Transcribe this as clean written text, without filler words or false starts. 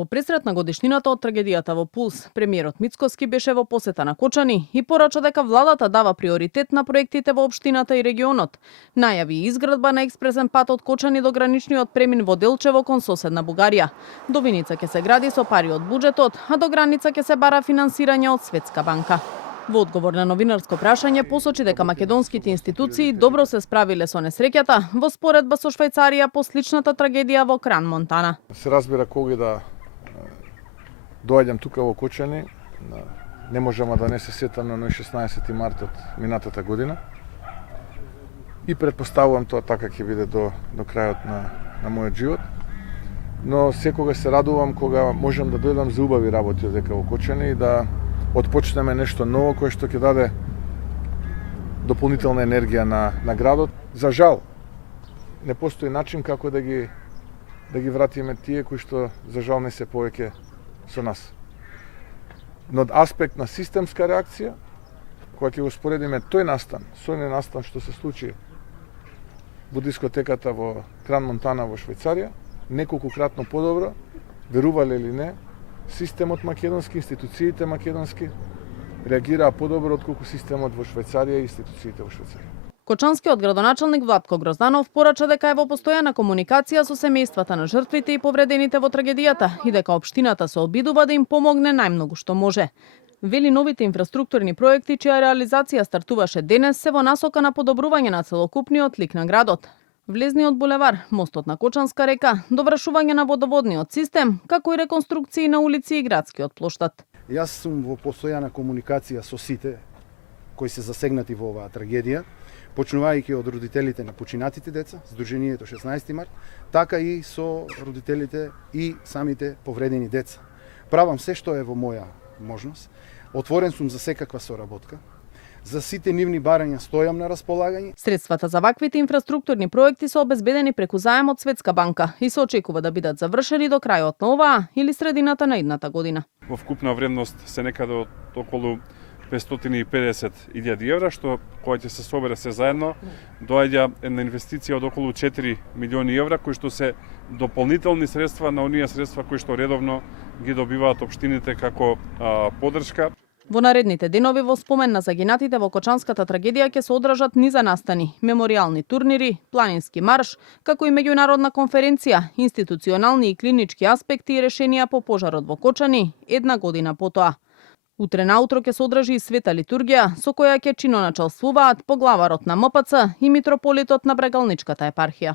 По пресрет на годишнината од трагедијата во Пулс, премиерот Мицкоски беше во посета на Кочани и порача дека владата дава приоритет на проектите во општината и регионот. Најави изградба на експресен пат од Кочани до граничниот премин во Делчево кон соседна Бугарија. До Виница ќе се гради со пари од буџетот, а до граница ќе се бара финансирање од Светска банка. Во одговор на новинарско прашање посочи дека македонските институции добро се справиле со несреќата во споредба со Швајцарија по сличната трагедија во Кран Монтана. Се разбира кога да доаѓам тука во Кочани, не можам да не се сетам на 16 март од минатата година. И претпоставувам тоа така ќе биде до крајот на мојот живот. Но секогаш се радувам кога можам да дојдам за убави работи одека во Кочани и да отпочнеме нешто ново кое што ќе даде дополнителна енергија на градот. За жал, не постои начин како да ги вратиме тие кои што за жал не се повеќе со нас. Но од аспект на системска реакција, кога ќе го споредиме тој настан со оној настан што се случи во дискотеката во Кран Монтана во Швајцарија, неколкократно подобро, верувале или не, системот македонски, институциите македонски реагираа подобро отколку системот во Швајцарија и институциите во Швајцарија. Кочанскиот градоначалник Владко Грозданов порача дека е во постојана комуникација со семејствата на жртвите и повредените во трагедијата и дека општината се обидува да им помогне најмногу што може. Вели новите инфраструктурни проекти чија реализација стартуваше денес се во насока на подобрување на целокупниот лик на градот. Влезниот булевар, мостот на Кочанска река, довршување на водоводниот систем, како и реконструкции на улици и градскиот плоштад. Јас сум во постојана комуникација со сите кои се засегнати во оваа трагедија, почнувајќи од родителите на починатите деца, Сдруженијето 16 март, така и со родителите и самите повредени деца. Правам се што е во моја можност. Отворен сум за секаква соработка. За сите нивни барања стојам на располагање. Средствата за ваквите инфраструктурни проекти се обезбедени преку заем од Светска банка и се очекува да бидат завршени до крајот на оваа или средината на идната година. Во вкупна вредност се некаде од околу 550.000 евра, што кога ќе се собере се заедно, доаѓа една инвестиција од околу 4 милиони евра, кои што се дополнителни средства на оние средства кои што редовно ги добиваат општините како поддршка. Во наредните денови во спомен на загинатите во Кочанската трагедија ќе се одржат низа настани, мемориални турнири, планински марш, како и меѓународна конференција, институционални и клинички аспекти и решенија по пожарот во Кочани една година потоа. Утре наутро ќе се одржи и света литургија, со која ќе чиноначалствуваат поглаварот на МПЦ и митрополитот на Брегалничката епархија.